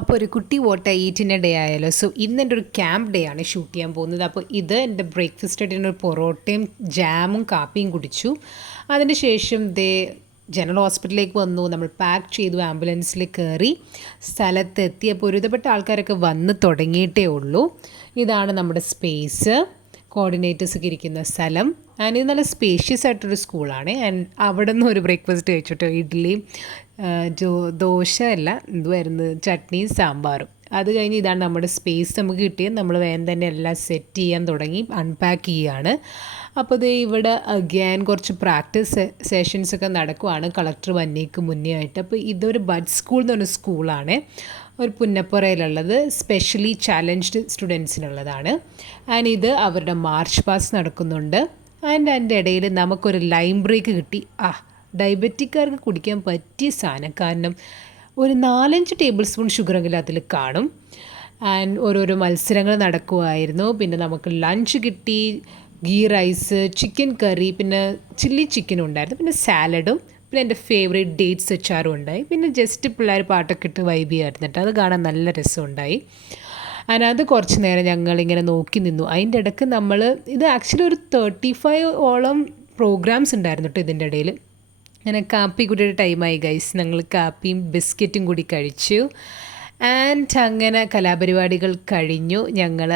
അപ്പോൾ ഒരു കുട്ടി വോട്ട ഈറ്റിൻ്റെ ഡേ ആയാലോ. സോ ഇന്ന് എൻ്റെ ഒരു ക്യാമ്പ് ഡേ ആണ് ഷൂട്ട് ചെയ്യാൻ പോകുന്നത്. അപ്പോൾ ഇത് എൻ്റെ ബ്രേക്ക്ഫാസ്റ്റ് ആയിട്ട് ഒരു പൊറോട്ടയും ജാമും കാപ്പിയും കുടിച്ചു. അതിന് ശേഷം ജനറൽ ഹോസ്പിറ്റലിലേക്ക് വന്നു. നമ്മൾ പാക്ക് ചെയ്തു, ആംബുലൻസിൽ കയറി സ്ഥലത്തെത്തിയപ്പോൾ ഒരുവിധപ്പെട്ട ആൾക്കാരൊക്കെ വന്ന് തുടങ്ങിയിട്ടേ ഉള്ളൂ. ഇതാണ് നമ്മുടെ സ്പേസ്, കോർഡിനേറ്റേഴ്സൊക്കെ ഇരിക്കുന്ന സ്ഥലം. ആൻഡ് ഇത് നല്ല സ്പേഷ്യസ് ആയിട്ടൊരു സ്കൂളാണ്. ആൻഡ് അവിടെ നിന്ന് ഒരു ബ്രേക്ക്ഫാസ്റ്റ് കഴിച്ചിട്ട് ഇഡ്ഡലിയും ദോശ അല്ല എന്തുമായിരുന്നു, ചട്നിയും സാമ്പാറും. അത് കഴിഞ്ഞ് ഇതാണ് നമ്മുടെ സ്പേസ് നമുക്ക് കിട്ടിയത്. നമ്മൾ വേഗം തന്നെ എല്ലാം സെറ്റ് ചെയ്യാൻ തുടങ്ങി, അൺപാക്ക് ചെയ്യുകയാണ്. അപ്പോൾ ഇത് ഇവിടെ അഗൈൻ കുറച്ച് പ്രാക്ടീസ് സെഷൻസൊക്കെ നടക്കുവാണ് കളക്ടർ വന്നേക്ക് മുന്നേ ആയിട്ട്. അപ്പോൾ ഇതൊരു ബഡ് സ്കൂൾ എന്ന് പറഞ്ഞ സ്കൂളാണ്, ഒരു പുന്നപ്പുറയിലുള്ളത്, സ്പെഷ്യലി ചാലഞ്ച്ഡ് സ്റ്റുഡൻസിനുള്ളതാണ്. ആൻഡ് ഇത് അവരുടെ മാർച്ച് പാസ് നടക്കുന്നുണ്ട്. ആൻഡ് അതിൻ്റെ ഇടയിൽ നമുക്കൊരു ലൈം ബ്രേക്ക് കിട്ടി. ഡയബറ്റിക്കാർക്ക് കുടിക്കാൻ പറ്റിയ സാധനം, കാരണം ഒരു 4-5 ടേബിൾ സ്പൂൺ ഷുഗറെങ്കിലും അതിൽ കാണും. ആൻഡ് ഓരോരോ മത്സരങ്ങൾ നടക്കുമായിരുന്നു. പിന്നെ നമുക്ക് ലഞ്ച് കിട്ടി, ഗീ റൈസ്, ചിക്കൻ കറി, പിന്നെ ചില്ലി ചിക്കനും ഉണ്ടായിരുന്നു, പിന്നെ സാലഡും, പിന്നെ എൻ്റെ ഫേവറേറ്റ് ഡേറ്റ്സ് അച്ചാറും ഉണ്ടായി. പിന്നെ ജസ്റ്റ് പിള്ളേർ പാട്ടൊക്കെ ഇട്ട് വൈബ് ചെയ്യായിരുന്നിട്ട് അത് കാണാൻ നല്ല രസമുണ്ടായി. ആൻഡ് അത് കുറച്ച് നേരം ഞങ്ങളിങ്ങനെ നോക്കി നിന്നു. അതിൻ്റെ ഇടയ്ക്ക് ഇത് ആക്ച്വലി ഒരു 35 ഓളം പ്രോഗ്രാംസ് ഉണ്ടായിരുന്നു കേട്ടോ ഇതിൻ്റെ ഇടയിൽ. അങ്ങനെ കാപ്പി കൂടിയുടെ ടൈമായി ഗൈസ്. ഞങ്ങൾ കാപ്പിയും ബിസ്ക്കറ്റും കൂടി കഴിച്ചു. ആൻഡ് അങ്ങനെ കലാപരിപാടികൾ കഴിഞ്ഞു. ഞങ്ങൾ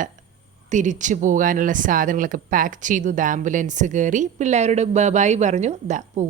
തിരിച്ചു പോകാനുള്ള സാധനങ്ങളൊക്കെ പാക്ക് ചെയ്തു, ആംബുലൻസ് കയറി, പിള്ളേരോട് ബൈ പറഞ്ഞു, പോകും.